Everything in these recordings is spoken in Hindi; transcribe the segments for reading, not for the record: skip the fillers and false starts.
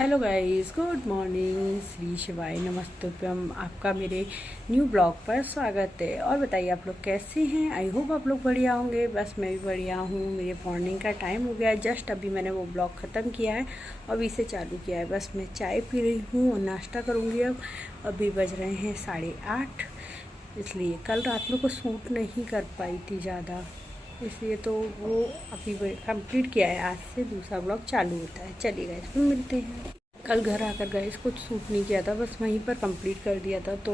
Hello guys, good morning. Shri शिवाय नमस्तुभ्यम। आपका मेरे न्यू ब्लॉग पर स्वागत है। और बताइए आप लोग कैसे हैं। आई होप आप लोग बढ़िया होंगे। बस मैं भी बढ़िया हूँ। मेरे मॉर्निंग का टाइम हो गया है। जस्ट अभी मैंने वो ब्लॉग ख़त्म किया है और अभी से चालू किया है। बस मैं चाय पी रही हूँ और नाश्ता करूँगी। अब अभी बज रहे हैं 8:30। इसलिए कल रात में कुछ सूट नहीं कर पाई थी ज़्यादा, इसलिए तो वो अभी कंप्लीट किया है। आज से दूसरा ब्लॉग चालू होता है। चलिए गाइस, फिर मिलते हैं। कल घर आकर गाइस कुछ सूट नहीं किया था, बस वहीं पर कंप्लीट कर दिया था। तो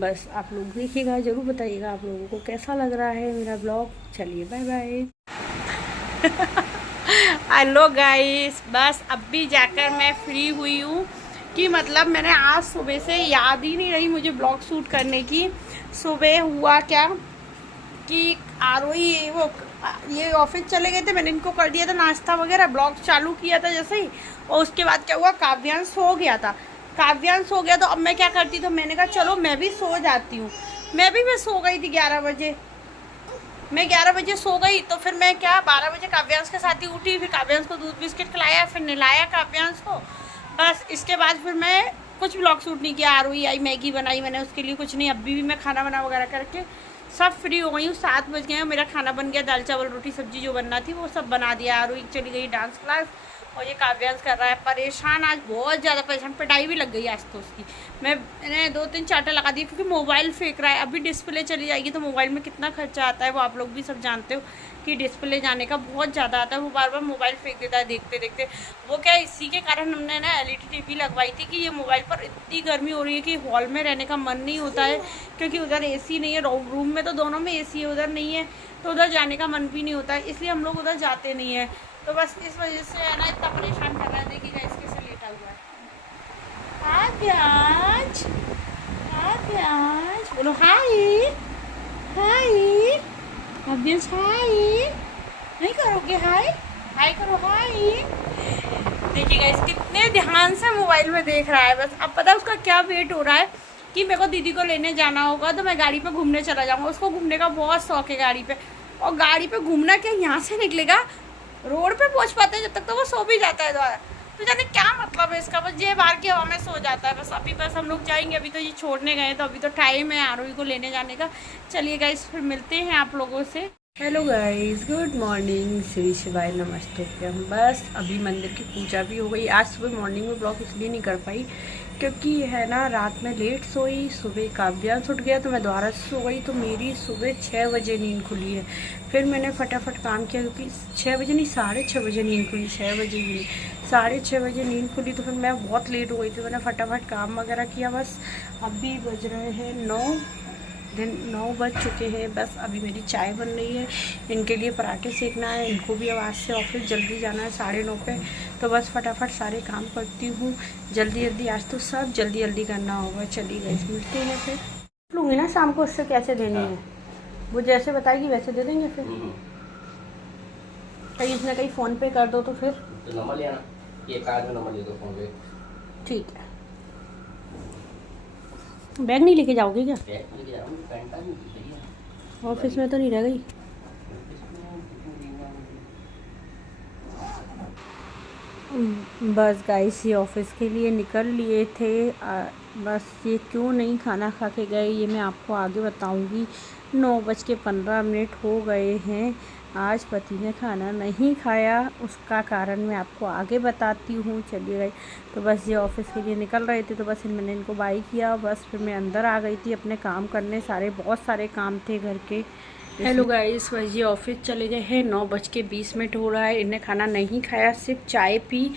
बस आप लोग देखिएगा, ज़रूर बताइएगा आप लोगों को कैसा लग रहा है मेरा ब्लॉग। चलिए बाय बाय। हेलो गाइस, बस अभी जाकर मैं फ्री हुई हूँ कि मतलब मैंने आज सुबह से याद ही नहीं रही मुझे ब्लॉग शूट करने की। सुबह हुआ क्या कि आरोही वो ये ऑफिस चले गए थे, मैंने इनको कर दिया था नाश्ता वगैरह, ब्लॉग चालू किया था जैसे ही। और उसके बाद क्या हुआ, काव्यांश सो गया था। काव्यांश सो गया तो अब मैं क्या करती, तो मैंने कहा चलो मैं भी सो जाती हूँ। मैं सो गई थी 11 बजे। मैं 11 बजे सो गई तो फिर मैं क्या 12 बजे काव्यांश के साथ ही उठी। फिर काव्यांश को दूध बिस्किट खिलाया, फिर नहलाया काव्यांश को। बस इसके बाद फिर मैं कुछ ब्लॉग शूट नहीं किया। आरोही आई, मैगी बनाई मैंने उसके लिए, कुछ नहीं। अभी भी मैं खाना बना वगैरह करके सब फ्री हो गई हूँ। 7 बज गए हैं, मेरा खाना बन गया। दाल चावल रोटी सब्जी जो बनना थी वो सब बना दिया। आरोही चली गई डांस क्लास और ये काव्यांश कर रहा है परेशान। आज बहुत ज़्यादा परेशान, पिटाई भी लग गई आज तो उसकी। मैंने 2-3 चांटे लगा दिए क्योंकि मोबाइल फेंक रहा है। अभी डिस्प्ले चली जाएगी तो मोबाइल में कितना खर्चा आता है वो आप लोग भी सब जानते हो कि डिस्प्ले जाने का बहुत ज़्यादा आता है। वो बार बार मोबाइल फेंक देता है देखते देखते। वो क्या, इसी के कारण हमने ना LED टीवी लगवाई थी कि ये मोबाइल पर इतनी गर्मी हो रही है कि हॉल में रहने का मन नहीं होता है, क्योंकि उधर AC नहीं है। रूम में तो दोनों में AC है, उधर नहीं है तो उधर जाने का मन भी नहीं होता है, इसलिए हम लोग उधर जाते नहीं है। तो बस इस वजह से है ना इतना परेशान कर रहा है। देखिएगा इसके से लेटा हुआ है। हाय प्याज, हाय प्याज, बोलो हाय। हाय अभ्यंस, हाय नहीं करोगे? हाय हाय करो, हाय। देखिएगा इस कितने ध्यान से मोबाइल में देख रहा है। बस अब पता है उसका क्या वेट हो रहा है कि मेरे को दीदी को लेने जाना होगा तो मैं गाड़ी पे घूमने चला जाऊंगा। उसको घूमने का बहुत शौक है गाड़ी पे। और गाड़ी पे घूमना क्या, यहाँ से निकलेगा रोड पे पहुंच पाते हैं, जब तक तो वो सो भी जाता है द्वारा। तो जाने क्या मतलब है इसका, बस ये बाहर की हवा में सो जाता है। बस अभी बस हम लोग जाएंगे, अभी तो ये छोड़ने गए तो अभी तो टाइम है आरोही को लेने जाने का। चलिए गाइस, फिर मिलते हैं आप लोगों से। Hello guys, good morning. Shri शिवाय नमस्तुभ्यम। बस अभी मंदिर की पूजा भी हो गई। आज सुबह मॉर्निंग में ब्लॉग इसलिए नहीं कर पाई क्योंकि है ना रात में लेट सोई। सुबह काव्यांश उठ गया तो मैं दोबारा से सो गई, तो मेरी सुबह 6 बजे नींद खुली है। फिर मैंने फटाफट काम किया क्योंकि 6 बजे नहीं 6:30 बजे नींद खुली। 6 बजे ही नहीं 6:30 बजे नींद खुली, तो फिर मैं बहुत लेट हो गई थी। मैंने फटाफट काम वगैरह किया। बस अभी बज रहे हैं 9 बज चुके हैं। बस अभी मेरी चाय बन रही है, इनके लिए पराठे सेकना है। इनको भी अब आज से ऑफिस जल्दी जाना है 9:30 पे। तो बस फटाफट सारे काम करती हूँ जल्दी जल्दी। आज तो सब जल्दी जल्दी करना होगा। चलिए गाइस, मिलते हैं फिर। लूँगी ना शाम को उससे कैसे देनी है, वो जैसे बताएगी वैसे दे देंगे। फिर कहीं इसने कहीं फ़ोन पे कर दो तो फिर तो नंबर लिया ना, ये कार्ड में नंबर ले दो फोन पे। ठीक है। बैग नहीं लेके जाओगे क्या? बैग लेके जाऊँ, पैंट नहीं चाहिए। ऑफिस में तो नहीं रह गई? बस गाइस ये ऑफिस के लिए निकल लिए थे। बस ये क्यों नहीं खाना खा के गए ये मैं आपको आगे बताऊंगी। 9:15 हो गए हैं। आज पति ने खाना नहीं खाया, उसका कारण मैं आपको आगे बताती हूँ। चलिए गई, तो बस ये ऑफिस के लिए निकल रहे थे तो बस मैंने इनको बाय किया। बस फिर मैं अंदर आ गई थी अपने काम करने। बहुत सारे काम थे घर के। हेलो गाइस, बस ये ऑफिस चले गए हैं। 9:20 हो रहा है। इन्हें खाना नहीं खाया, सिर्फ चाय पी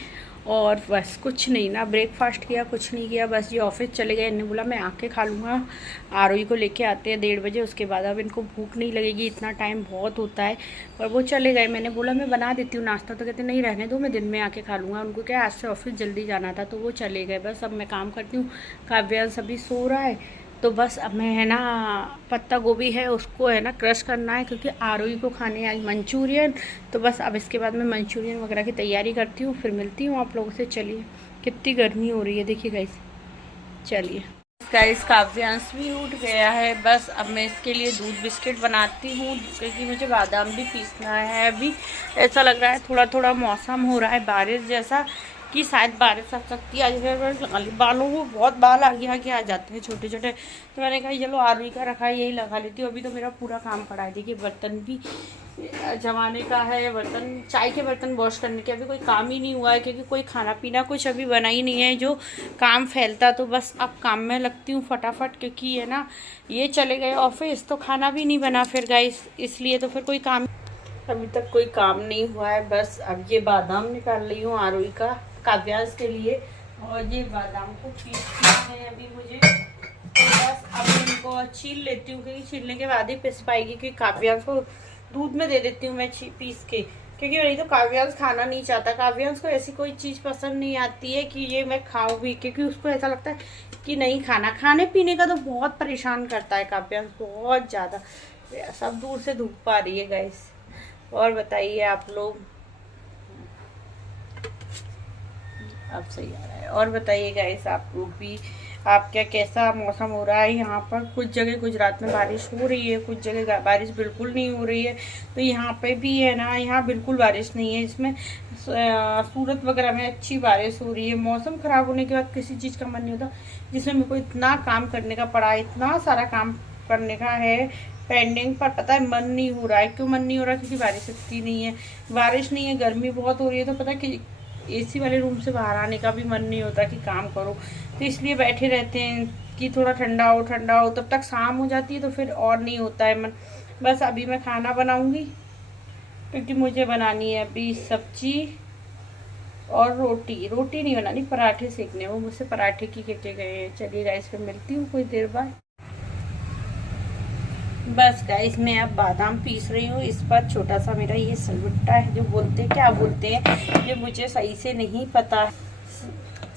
और बस कुछ नहीं ना ब्रेकफास्ट किया, कुछ नहीं किया। बस ये ऑफिस चले गए। इन्हें बोला मैं आके खा लूँगा, आरोही को लेके आते हैं 1:30 बजे, उसके बाद अब इनको भूख नहीं लगेगी, इतना टाइम बहुत होता है। पर वो चले गए। मैंने बोला मैं बना देती हूँ नाश्ता, तो कहते नहीं रहने दो, मैं दिन में आके खा लूँगा। उनको क्या आज से ऑफिस जल्दी जाना था तो वो चले गए। बस अब मैं काम करती हूँ। काव्यांश अभी सो रहा है तो बस अब मैं है ना पत्ता गोभी है उसको है ना क्रश करना है क्योंकि आरोही को खाने आई मंचूरियन। तो बस अब इसके बाद मैं मंचूरियन वगैरह की तैयारी करती हूँ, फिर मिलती हूँ आप लोगों से। चलिए, कितनी गर्मी हो रही है देखिए गाइस। चलिए गाइस, काव्यांश भी उठ गया है। बस अब मैं इसके लिए दूध बिस्किट बनाती हूँ क्योंकि मुझे बादाम भी पीसना है। अभी ऐसा लग रहा है थोड़ा थोड़ा मौसम हो रहा है बारिश जैसा कि शायद बारिश आ सकती है। आज बालों को बहुत बाल आगे आ जाते हैं छोटे छोटे, तो मैंने कहा चलो आरुई का रखा है यही लगा लेती हूँ। अभी तो मेरा पूरा काम पड़ा है। देखिए बर्तन भी जमाने का है, बर्तन चाय के बर्तन वॉश करने के अभी कोई काम ही नहीं हुआ है, क्योंकि कोई खाना पीना कुछ अभी बना ही नहीं है जो काम फैलता। तो बस अब काम में लगती हूँ फटाफट, क्योंकि है ना ये चले गए ऑफिस तो खाना भी नहीं बना फिर गाइस, इसलिए तो फिर कोई काम अभी तक कोई काम नहीं हुआ है। बस अब ये बादाम निकाल रही हूँ आरुई का काव्यांश के लिए, और ये बादाम को पीसना है अभी मुझे। तो बस अब इनको छील लेती हूँ, क्योंकि छीलने के बाद ही पिस पाएगी, क्योंकि काव्यांश को दूध में दे देती हूँ मैं पीस के, क्योंकि नहीं तो काव्यांश खाना नहीं चाहता। काव्यांश को ऐसी कोई चीज़ पसंद नहीं आती है कि ये मैं खाऊं भी, क्योंकि उसको ऐसा लगता है कि नहीं खाना। खाने पीने का तो बहुत परेशान करता है काव्यांश बहुत ज़्यादा। सब दूर से धूप पा रही है गाइस। और बताइए आप लोग, अब सही आ रहा है। और बताइए गाइस आप लोग भी, आप क्या कैसा मौसम हो रहा है यहाँ पर। कुछ जगह गुजरात में बारिश हो रही है, कुछ जगह बारिश बिल्कुल नहीं हो रही है। तो यहाँ पे भी है ना, यहाँ बिल्कुल बारिश नहीं है। इसमें सूरत वगैरह में अच्छी बारिश हो रही है। मौसम ख़राब होने के बाद किसी चीज़ का मन नहीं होता, जिसमें मेरे को इतना काम करने का पड़ा, इतना सारा काम करने का है पेंडिंग, पर पता है मन नहीं हो रहा है। क्यों मन नहीं हो रहा? क्योंकि बारिश इतनी नहीं है, बारिश नहीं है, गर्मी बहुत हो रही है। तो पता है कि एसी वाले रूम से बाहर आने का भी मन नहीं होता कि काम करो, तो इसलिए बैठे रहते हैं कि थोड़ा ठंडा हो ठंडा हो। तब तक शाम हो जाती है तो फिर और नहीं होता है मन। बस अभी मैं खाना बनाऊंगी, क्योंकि मुझे बनानी है अभी सब्जी और रोटी। रोटी नहीं बनानी, पराठे सेकने, वो मुझसे पराठे की कहते गए हैं। चलिए गाइस फिर मिलती हूँ कोई देर बाद। बस गाइस मैं अब बादाम पीस रही हूँ। इस पर छोटा सा मेरा ये सिलबट्टा है, जो बोलते हैं, क्या बोलते हैं ये मुझे सही से नहीं पता,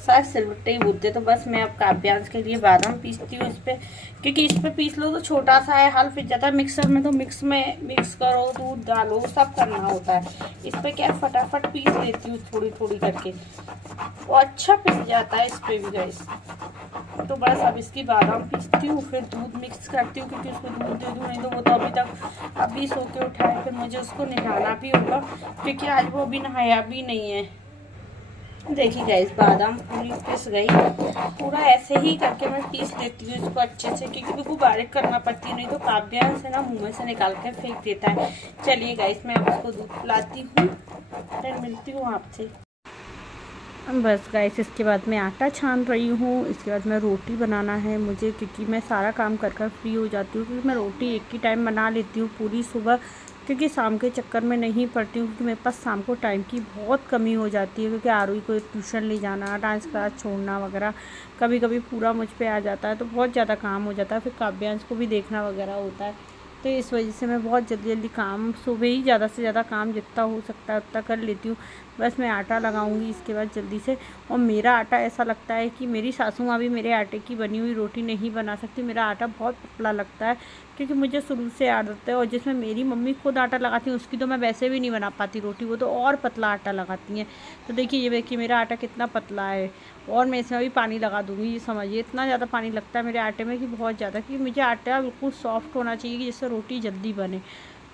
शायद सिलबट्टे ही बोलते। तो बस मैं अब काव्यांश के लिए बादाम पीसती हूँ इस पर, क्योंकि इस पर पीस लो तो छोटा सा है, हल फिर जाता है। मिक्सर में तो मिक्स करो, दूध डालो, सब करना होता है। इस पर क्या फटाफट पीस लेती हूँ थोड़ी थोड़ी करके, वो अच्छा पिस जाता है इस पर भी गाइस। तो बस अब इसकी बादाम पीसती हूँ, फिर दूध मिक्स करती हूँ, क्योंकि उसको दूध दे दूँ, नहीं तो वो तो अभी सो के उठाए, फिर मुझे उसको नहलाना भी होगा, क्योंकि आज वो अभी नहाया भी नहीं है। देखिए गाइस बादाम पूरी पिस गई, पूरा ऐसे ही करके मैं पीस देती हूँ इसको अच्छे से, क्योंकि बिल्कुल बारीक करना पड़ती है, नहीं तो काव्यांश से ना मुँह में से निकाल कर फेंक देता है। चलिए गाइस मैं अब उसको दूध पिलाती हूँ, फिर मिलती हूँ आपसे। बस गाइस इसके बाद मैं आटा छान रही हूँ। इसके बाद मैं रोटी बनाना है मुझे, क्योंकि मैं सारा काम कर फ्री हो जाती हूँ, क्योंकि मैं रोटी एक ही टाइम बना लेती हूँ पूरी सुबह, क्योंकि शाम के चक्कर में नहीं पड़ती हूँ, क्योंकि मेरे पास शाम को टाइम की बहुत कमी हो जाती है, क्योंकि आरुई को ट्यूशन ले जाना, डांस क्लास छोड़ना वगैरह कभी कभी पूरा मुझ पे आ जाता है, तो बहुत ज़्यादा काम हो जाता है। फिर काव्यांश को भी देखना वगैरह होता है, तो इस वजह से मैं बहुत जल्दी काम सुबह ही ज़्यादा से ज़्यादा काम जितना हो सकता है उतना कर लेती हूँ। बस मैं आटा लगाऊंगी इसके बाद जल्दी से। और मेरा आटा ऐसा लगता है कि मेरी सासू माँ भी मेरे आटे की बनी हुई रोटी नहीं बना सकती। मेरा आटा बहुत पतला लगता है, क्योंकि मुझे शुरू से आदत है। और जिसमें मेरी मम्मी खुद आटा लगाती है उसकी तो मैं वैसे भी नहीं बना पाती रोटी, वो तो और पतला आटा लगाती हैं। तो देखिए ये देखिए मेरा आटा कितना पतला है, और मैं इसमें भी पानी लगा दूँगी। ये समझिए इतना ज़्यादा पानी लगता है मेरे आटे में कि बहुत ज़्यादा, कि मुझे आटा बिल्कुल सॉफ्ट होना चाहिए कि जिससे रोटी जल्दी बने।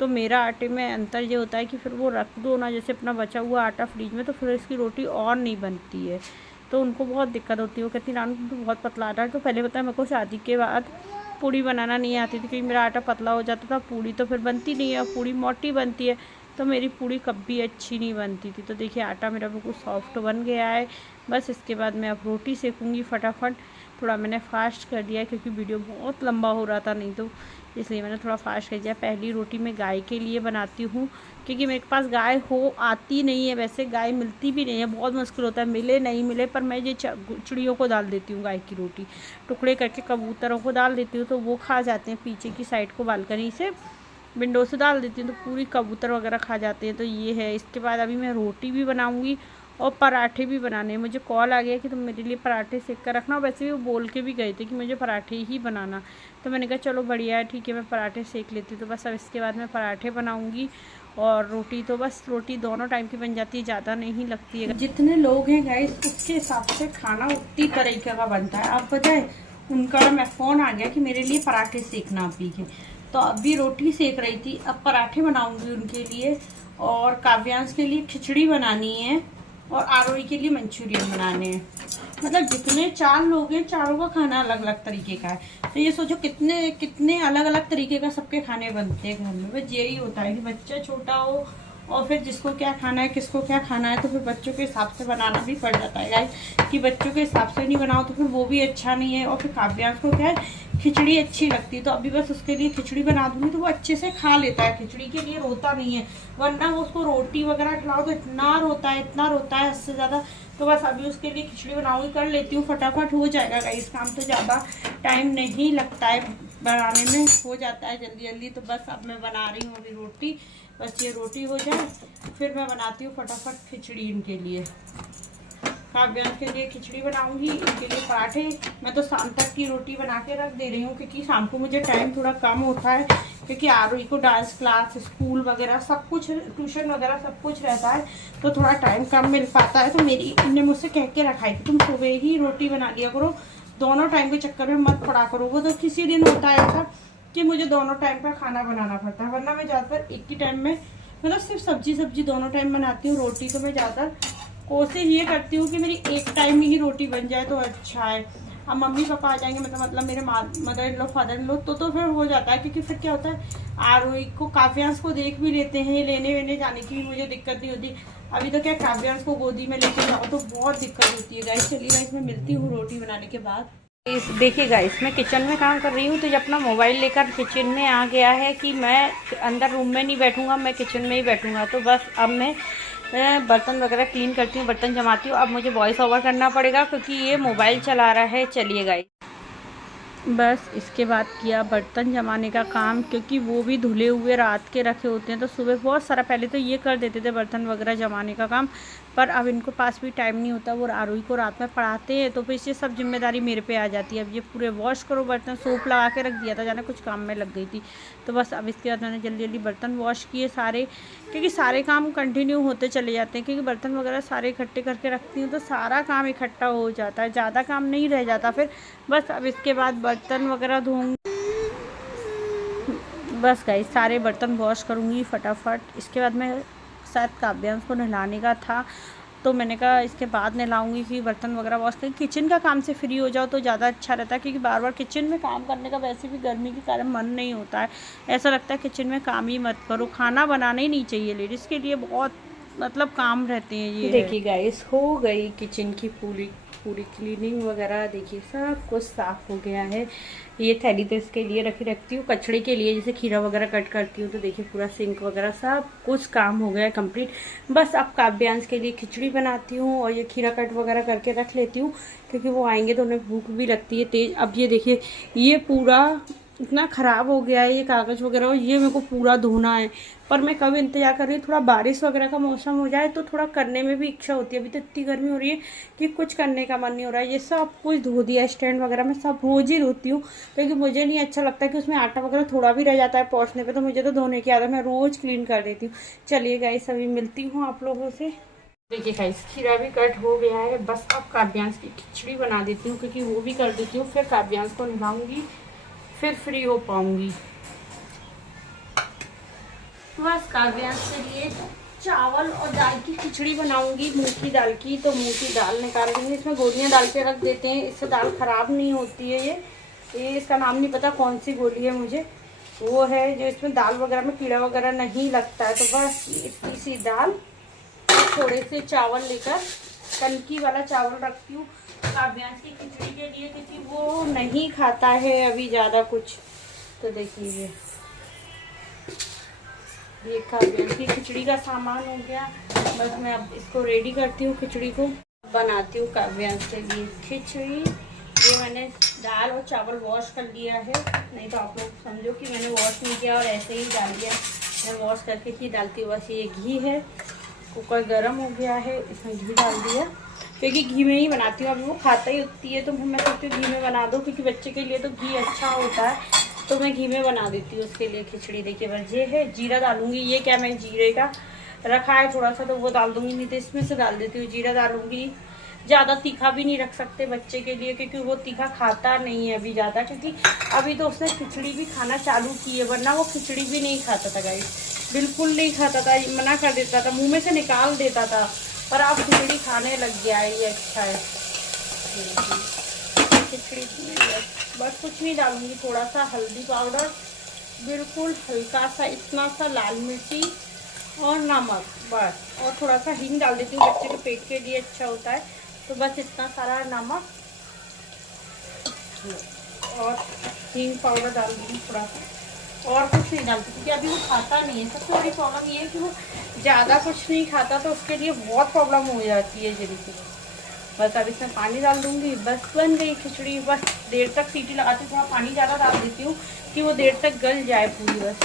तो मेरा आटे में अंतर ये होता है कि फिर वो रख दो ना जैसे अपना बचा हुआ आटा फ्रिज में, तो फिर इसकी रोटी और नहीं बनती है। तो उनको बहुत दिक्कत होती है, वो कहती रानू तो बहुत पतला आटा है। तो पहले पता है मेरे को शादी के बाद पूड़ी बनाना नहीं आती थी, क्योंकि मेरा आटा पतला हो जाता था, पूड़ी तो फिर बनती नहीं है, पूड़ी मोटी बनती है, तो मेरी पूड़ी कभी अच्छी नहीं बनती थी। तो देखिए आटा मेरा बिल्कुल सॉफ्ट बन गया है। बस इसके बाद मैं अब रोटी सेकूँगी फटाफट। थोड़ा मैंने फास्ट कर दिया क्योंकि वीडियो बहुत लंबा हो रहा था, नहीं तो इसलिए मैंने थोड़ा फास्ट कर दिया। पहली रोटी मैं गाय के लिए बनाती हूँ, क्योंकि मेरे पास गाय आती नहीं है, वैसे गाय मिलती भी नहीं है, बहुत मुश्किल होता है, मिले नहीं मिले। पर मैं ये चिड़ियों को डाल देती हूँ गाय की रोटी, टुकड़े करके कबूतरों को डाल देती हूँ, तो वो खा जाते हैं। पीछे की साइड को बालकनी से विंडो से डाल देती हूँ, तो पूरी कबूतर वगैरह खा जाते हैं। तो ये है। इसके बाद अभी मैं रोटी भी बनाऊँगी और पराठे भी बनाने हैं। मुझे कॉल आ गया कि तुम मेरे लिए पराठे सेक कर रखना। वैसे भी वो बोल के भी गए थे कि मुझे पराठे ही बनाना, तो मैंने कहा चलो बढ़िया है, ठीक है, मैं पराठे सेक लेती हूँ। तो बस अब इसके बाद मैं पराठे बनाऊँगी, और रोटी तो बस रोटी दोनों टाइम की बन जाती है, ज़्यादा नहीं लगती है। जितने लोग हैं गाइस उसके हिसाब से खाना उतनी तरीके का बनता है। आप बताएं, उनका मैं फ़ोन आ गया कि मेरे लिए पराठे सेकना आप भी के, तो अभी रोटी सेक रही थी, अब पराठे बनाऊँगी उनके लिए। और काव्यांश के लिए खिचड़ी बनानी है, और आरोही के लिए मंचूरियन बनाने हैं। मतलब जितने 4 लोग हैं, चारों का खाना अलग अलग तरीके का है। तो ये सोचो कितने कितने अलग अलग तरीके का सबके खाने बनते हैं घर में। बस यही होता है कि बच्चा छोटा हो और फिर जिसको क्या खाना है, किसको क्या खाना है, तो फिर बच्चों के हिसाब से बनाना भी पड़ जाता है गाइस। कि बच्चों के हिसाब से नहीं बनाओ तो फिर वो भी अच्छा नहीं है। और फिर काव्यांश को क्या है, खिचड़ी अच्छी लगती है, तो अभी बस उसके लिए खिचड़ी बना दूंगी तो वो अच्छे से खा लेता है। खिचड़ी के लिए रोता नहीं है, वरना वो उसको रोटी वगैरह खिलाओ तो इतना रोता है, इतना रोता है हद से ज़्यादा। तो बस अभी उसके लिए खिचड़ी बनाऊंगी, कर लेती हूँ, फटाफट हो जाएगा गाइस। काम तो ज़्यादा टाइम नहीं लगता है बनाने में, हो जाता है जल्दी जल्दी। तो बस अब मैं बना रही हूँ अभी रोटी। बस ये रोटी हो जाए फिर मैं बनाती हूँ फटाफट खिचड़ी इनके लिए। काव्यांश के लिए खिचड़ी बनाऊंगी, इनके लिए पराठे। मैं तो शाम तक की रोटी बना के रख दे रही हूँ क्योंकि शाम को मुझे टाइम थोड़ा कम होता है, क्योंकि आरोही को डांस क्लास, स्कूल वगैरह सब कुछ, ट्यूशन वगैरह सब कुछ रहता है, तो थोड़ा टाइम कम मिल पाता है। तो मेरी इनने मुझसे कह के रखा है कि तुम सुबह ही रोटी बना लिया करो, दोनों टाइम के चक्कर में मत पड़ा करो। वो तो किसी दिन होता है ऐसा कि मुझे दोनों टाइम का खाना बनाना पड़ता है, वरना मैं ज़्यादातर एक ही टाइम में, मतलब सिर्फ सब्जी दोनों टाइम बनाती हूँ। रोटी तो मैं ज़्यादातर कोशिश ये करती हूँ कि मेरी एक टाइम में ही रोटी बन जाए तो अच्छा है। अब मम्मी पापा आ जाएंगे, मतलब मेरे mother in low, father in लो, तो फिर हो जाता है, क्योंकि फिर क्या होता है आरोही को, काव्यांश को देख भी लेते हैं, लेने वेने जाने की भी मुझे दिक्कत नहीं होती। अभी तो क्या काव्यांश को गोदी में लेके जाओ तो बहुत दिक्कत होती है गाइस। चलिए गाइस मैं मिलती हूँ रोटी बनाने के बाद। देखिए गाइस मैं किचन में काम कर रही हूँ, तो जब अपना मोबाइल लेकर किचन में आ गया है कि मैं अंदर रूम में नहीं बैठूंगा, मैं किचन में ही बैठूंगा। तो बस अब मैं बर्तन वगैरह क्लीन करती हूँ, बर्तन जमाती हूँ। अब मुझे वॉइस ओवर करना पड़ेगा क्योंकि ये मोबाइल चला रहा है। चलिए गाइस बस इसके बाद किया बर्तन जमाने का काम, क्योंकि वो भी धुले हुए रात के रखे होते हैं, तो सुबह बहुत सारा, पहले तो ये कर देते थे बर्तन वगैरह जमाने का काम, पर अब इनको पास भी टाइम नहीं होता। वो आरोही को रात में पढ़ाते हैं तो फिर ये सब जिम्मेदारी मेरे पे आ जाती है। अब ये पूरे वॉश करो बर्तन, सोप लगा के रख दिया था, जाना कुछ काम में लग गई थी। तो बस अब इसके बाद मैंने जल्दी जल्दी बर्तन वॉश किए सारे, क्योंकि सारे काम कंटिन्यू होते चले जाते हैं, क्योंकि बर्तन वगैरह सारे इकट्ठे करके रखती हूँ तो सारा काम इकट्ठा हो जाता है, ज़्यादा काम नहीं रह जाता फिर। बस अब इसके बाद बर्तन वगैरह धोऊंगी। बस गाइस सारे बर्तन वॉश करूँगी फटाफट। इसके बाद मैं शायद काव्यांश को नहलाने का था, तो मैंने कहा इसके बाद नहलाऊंगी, कि बर्तन वगैरह वॉश करके किचन का काम से फ्री हो जाओ तो ज़्यादा अच्छा रहता है। क्योंकि बार बार किचन में काम करने का वैसे भी गर्मी के कारण मन नहीं होता है, ऐसा लगता है किचन में काम ही मत करो। खाना बनाना ही नहीं चाहिए, लेडीज़ के लिए बहुत मतलब काम रहते हैं ये। देखिए गाइस हो गई किचन की पूरी क्लीनिंग वगैरह। देखिए सब कुछ साफ़ हो गया है। ये थैली तो इसके लिए रखती हूँ, कचड़े के लिए, जैसे खीरा वगैरह कट करती हूँ। तो देखिए पूरा सिंक वगैरह सब कुछ काम हो गया है कंप्लीट। बस अब काव्यांश के लिए खिचड़ी बनाती हूँ और ये खीरा कट वगैरह करके रख लेती हूँ, क्योंकि वो आएंगे तो उन्हें भूख भी लगती है तेज़। अब ये देखिए ये पूरा इतना ख़राब हो गया है ये कागज़ वगैरह, और ये मेरे को पूरा धोना है। पर मैं कब इंतजार कर रही हूँ थोड़ा बारिश वगैरह का मौसम हो जाए तो थोड़ा करने में भी इच्छा होती है। अभी तो इतनी गर्मी हो रही है कि कुछ करने का मन नहीं हो रहा है। ये सब कुछ धो दिया, स्टैंड वगैरह मैं सब रोज़ ही धोती हूँ, क्योंकि मुझे नहीं अच्छा लगता कि उसमें आटा वगैरह थोड़ा भी रह जाता है पहुँचने पर, तो मुझे तो धोने की आदत, मैं रोज़ क्लीन कर देती हूँ। चलिए गाइस अभी मिलती हूँ आप लोगों से। देखिए गाइस खीरा भी कट हो गया है। बस अब काव्यांश की खिचड़ी बना देती हूँ, क्योंकि वो भी कर देती हूँ, फिर काव्यांश को नहलाऊंगी, फिर फ्री हो पाऊंगी। बस काव्यांश के लिए चावल और दाल की खिचड़ी बनाऊंगी, मूंग की दाल की। तो मूंग की दाल निकाल देंगे, इसमें गोलियां डाल के रख देते हैं, इससे दाल खराब नहीं होती है। ये इसका नाम नहीं पता कौन सी गोली है मुझे, वो है जो इसमें दाल वगैरह में कीड़ा वगैरह नहीं लगता है। तो बस इतनी सी दाल, थोड़े से चावल लेकर, कनकी वाला चावल रखती हूँ काव्यांश की खिचड़ी के लिए, क्योंकि वो नहीं खाता है अभी ज़्यादा कुछ। तो देखिए ये काव्यांश की खिचड़ी का सामान हो गया। बस मैं अब इसको रेडी करती हूँ, खिचड़ी को बनाती हूँ काव्यांश के लिए खिचड़ी। ये मैंने दाल और चावल वॉश कर लिया है, नहीं तो आप लोग समझो कि मैंने वॉश नहीं किया और ऐसे ही डाल दिया। मैं वॉश करके ही डालती हूँ। बस ये घी है, कुकर गर्म हो गया है, इसमें घी डाल दिया, क्योंकि घी में ही बनाती हूँ। अभी वो खाता ही होती है तो मैं सोचती हूँ घी में बना दूँ, क्योंकि बच्चे के लिए तो घी अच्छा होता है, तो मैं घी में बना देती हूँ उसके लिए खिचड़ी। देखिए बस ये है, जीरा डालूंगी। ये क्या मैं जीरे का रखा है थोड़ा सा, तो वो डाल दूंगी, नहीं तो इसमें से डाल देती हूँ। जीरा डालूंगी, ज़्यादा तीखा भी नहीं रख सकते बच्चे के लिए, क्योंकि वो तीखा खाता नहीं है अभी ज़्यादा, क्योंकि अभी तो उसने खिचड़ी भी खाना चालू की है, वरना वो खिचड़ी भी नहीं खाता था गाइस, बिल्कुल नहीं खाता था, मना कर देता था, मुंह में से निकाल देता था। पर अब खिचड़ी खाने लग गया है, ये अच्छा है। खिचड़ी बस कुछ नहीं डालूंगी, थोड़ा सा हल्दी पाउडर, बिल्कुल हल्का सा, इतना सा लाल मिर्ची और नमक बस, और थोड़ा सा हींग डाल देती हूँ, बच्चे के पेट के लिए अच्छा होता है। तो बस इतना सारा नमक और हींग पाउडर डाल दूँगी थोड़ा सा, और कुछ नहीं डालती क्योंकि अभी वो खाता नहीं है। सबसे बड़ी प्रॉब्लम ये है कि वो ज़्यादा कुछ नहीं खाता, तो उसके लिए बहुत प्रॉब्लम हो जाती है जिनकी। बस अब इसमें पानी डाल दूँगी, बस बन गई खिचड़ी। बस देर तक सीटी लगाती हूँ, थोड़ा पानी ज़्यादा डाल देती हूँ कि वो देर तक गल जाए पूरी। बस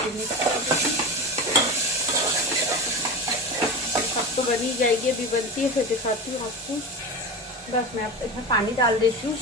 अब तो बन ही जाएगी, अभी बनती है फिर दिखाती हूँ आपको। बस मैं अब इसमें पानी डाल देती हूँ,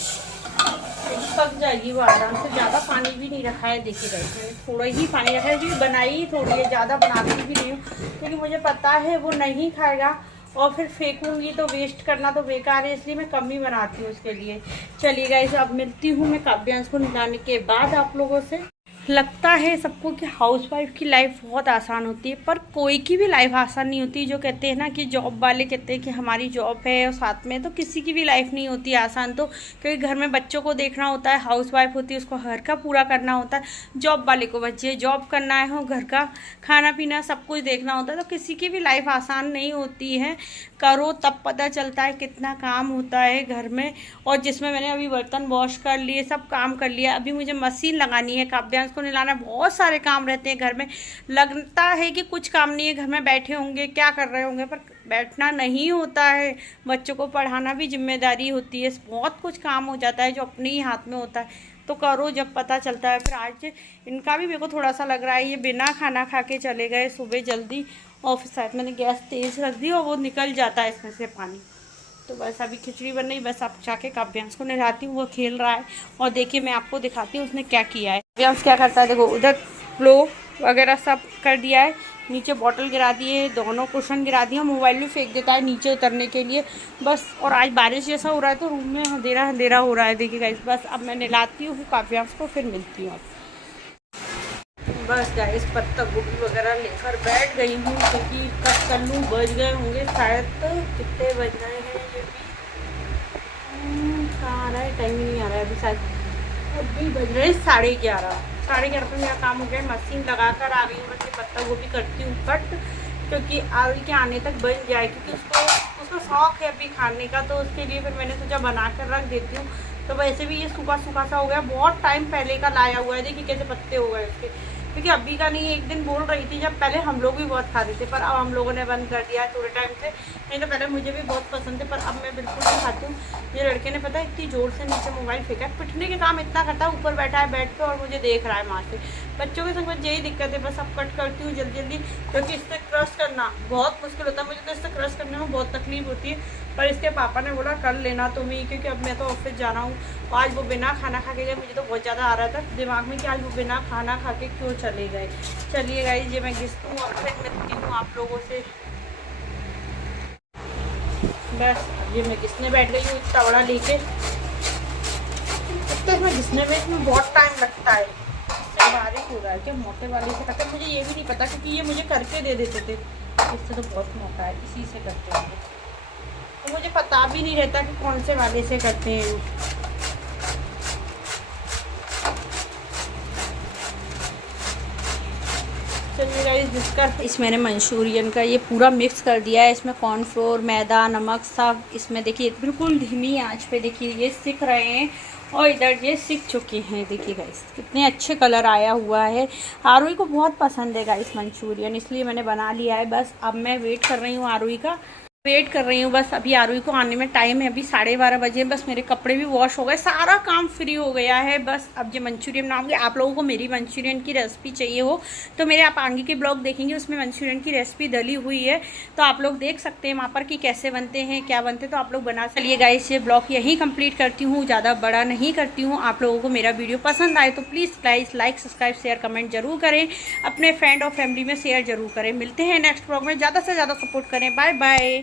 पक जाएगी वो आराम से। ज़्यादा पानी भी नहीं रखा है, देखिएगा मैंने थोड़ा ही पानी रखा है क्योंकि बनाई ही थोड़ी है, ज़्यादा बनाती भी नहीं हूँ क्योंकि मुझे पता है वो नहीं खाएगा और फिर फेंकूंगी तो वेस्ट करना तो बेकार है, इसलिए मैं कम ही बनाती हूँ उसके लिए। चलिए गाइस, अब मिलती हूँ मैं काव्यांश को नहलाने के बाद आप लोगों से। लगता है सबको कि हाउसवाइफ की लाइफ बहुत आसान होती है, पर कोई की भी लाइफ आसान नहीं होती। जो कहते हैं ना कि जॉब वाले कहते हैं कि हमारी जॉब है और साथ में, तो किसी की भी लाइफ नहीं होती आसान। तो क्योंकि घर में बच्चों को देखना होता है, हाउसवाइफ होती है उसको घर का पूरा करना होता है, जॉब वाले को बच्चे जॉब करना है, हो घर का खाना पीना सब कुछ देखना होता है। तो किसी की भी लाइफ आसान नहीं होती है, करो तब पता चलता है कितना काम होता है घर में। और जिसमें मैंने अभी बर्तन वॉश कर लिए, सब काम कर लिया, अभी मुझे मशीन लगानी है, काव्यांश को नहलाना, बहुत सारे काम रहते हैं घर में। लगता है कि कुछ काम नहीं है, घर में बैठे होंगे क्या कर रहे होंगे, पर बैठना नहीं होता है। बच्चों को पढ़ाना भी जिम्मेदारी होती है, बहुत कुछ काम हो जाता है जो अपने ही हाथ में होता है। तो करो जब पता चलता है। फिर आज इनका भी मेरे को थोड़ा सा लग रहा है, ये बिना खाना खा के चले गए सुबह जल्दी ऑफिस साइड। मैंने गैस तेज़ रख दी और वो निकल जाता है इसमें से पानी। तो बस अभी खिचड़ी बन रही, बस आप जाके काव्यांश को नहलाती हूँ, वो खेल रहा है। और देखिए मैं आपको दिखाती हूँ उसने क्या किया है। काव्यांश क्या करता है, देखो उधर फ्लो वगैरह सब कर दिया है, नीचे बॉटल गिरा दिए, दोनों कुशन गिरा दिया, मोबाइल भी फेंक देता है नीचे उतरने के लिए बस। और आज बारिश जैसा हो रहा है तो रूम में अंधेरा अंधेरा हो रहा है, देखिएगा इस। बस अब मैं नहलाती हूँ काव्यांश को, फिर मिलती हूँ। बस गाइस पत्ता गोभी वगैरह लेकर बैठ गई हूँ क्योंकि कब कर लूँ, बज गए होंगे शायद, तो कितने बज रहे हैं ये भी कहाँ आ रहा है, टाइम ही नहीं आ रहा है अभी, शायद अभी बज रहे हैं 11:30। 11:30 पे मेरा काम हो गया, मशीन लगा कर आ गई हूँ। बस ये पत्ता गोभी करती हूँ कट, क्योंकि आलू के आने तक बन जाए, क्योंकि उसको शौक है अभी खाने का, तो उसके लिए फिर मैंने सोचा बना कर रख देती हूँ। तो वैसे भी ये सूखा सूखा सा हो गया, बहुत टाइम पहले का लाया हुआ है, देखिए कैसे पत्ते हो गए उसके, क्योंकि अभी का नहीं। एक दिन बोल रही थी जब पहले हम लोग भी बहुत खाते थे, पर अब हम लोगों ने बंद कर दिया है थोड़े टाइम से। नहीं तो पहले मुझे भी बहुत पसंद थे, पर अब मैं बिल्कुल नहीं खाती हूँ। ये लड़के ने पता है इतनी जोर से नीचे मोबाइल फेंका, पिटने के काम इतना करता है, ऊपर बैठा है बेड पे और मुझे देख रहा है वहाँ से। बच्चों के संग बस यही दिक्कत है, बस अब कट करती हूँ जल्दी जल्दी, क्योंकि इससे क्रश करना बहुत मुश्किल होता है। मुझे तो इससे क्रश करने में बहुत तकलीफ होती है, पर इसके पापा ने बोला कर लेना तुम ही, क्योंकि अब मैं तो ऑफिस जाना हूँ। आज वो बिना खाना खा के गए, मुझे तो बहुत ज़्यादा आ रहा था दिमाग में कि आज वो बिना खाना खा के क्यों चले गए। चलिए गाइस, ये मैं घिसती हूँ और फिर मिलती हूँ आप लोगों से। बस ये मैं घिसने बैठ गई हूँ तवड़ा लेके, तो इसमें घिसने में इसमें बहुत टाइम लगता है। इससे बारीक हो रहा है क्या, मोटे वाले से करते, मुझे ये भी नहीं पता क्योंकि ये मुझे करके दे देते थे। इससे तो बहुत मोटा है, इसी से करते हैं, तो मुझे पता भी नहीं रहता कि कौन से वाले से करते हैं। चलिए गाइस, जिसका इस मैंने मंचूरियन का ये पूरा मिक्स कर दिया है। इसमें कॉर्नफ्लोर, मैदा, नमक सब इसमें, देखिए बिल्कुल धीमी आंच पे देखिए ये सिक रहे हैं और इधर ये सिक चुके हैं। देखिए गाइस कितने अच्छे कलर आया हुआ है। आरुई को बहुत पसंद है गाइस मंचूरियन, इसलिए मैंने बना लिया है। बस अब मैं वेट कर रही हूँ आरुई का, वेट कर रही हूँ। बस अभी आरुई को आने में टाइम है, अभी 12:30 बजे। बस मेरे कपड़े भी वॉश हो गए, सारा काम फ्री हो गया है। बस अब ये मंचूरियन बनाऊंगी। आप लोगों को मेरी मंचूरियन की रेसिपी चाहिए हो तो मेरे आप आगे के ब्लॉग देखेंगे, उसमें मंचूरियन की रेसिपी डली हुई है, तो आप लोग देख सकते हैं वहाँ पर कि कैसे बनते हैं, क्या बनते हैं, तो आप लोग बना। चलिए गाइस, ये ब्लॉग यहीं कंप्लीट करती हूँ, ज़्यादा बड़ा नहीं करती हूँ। आप लोगों को मेरा वीडियो पसंद आए तो please guys like, subscribe, share, comment जरूर करें, अपने फ्रेंड और फैमिली में शेयर जरूर करें। मिलते हैं नेक्स्ट ब्लॉग में, ज़्यादा से ज़्यादा सपोर्ट करें। Bye bye.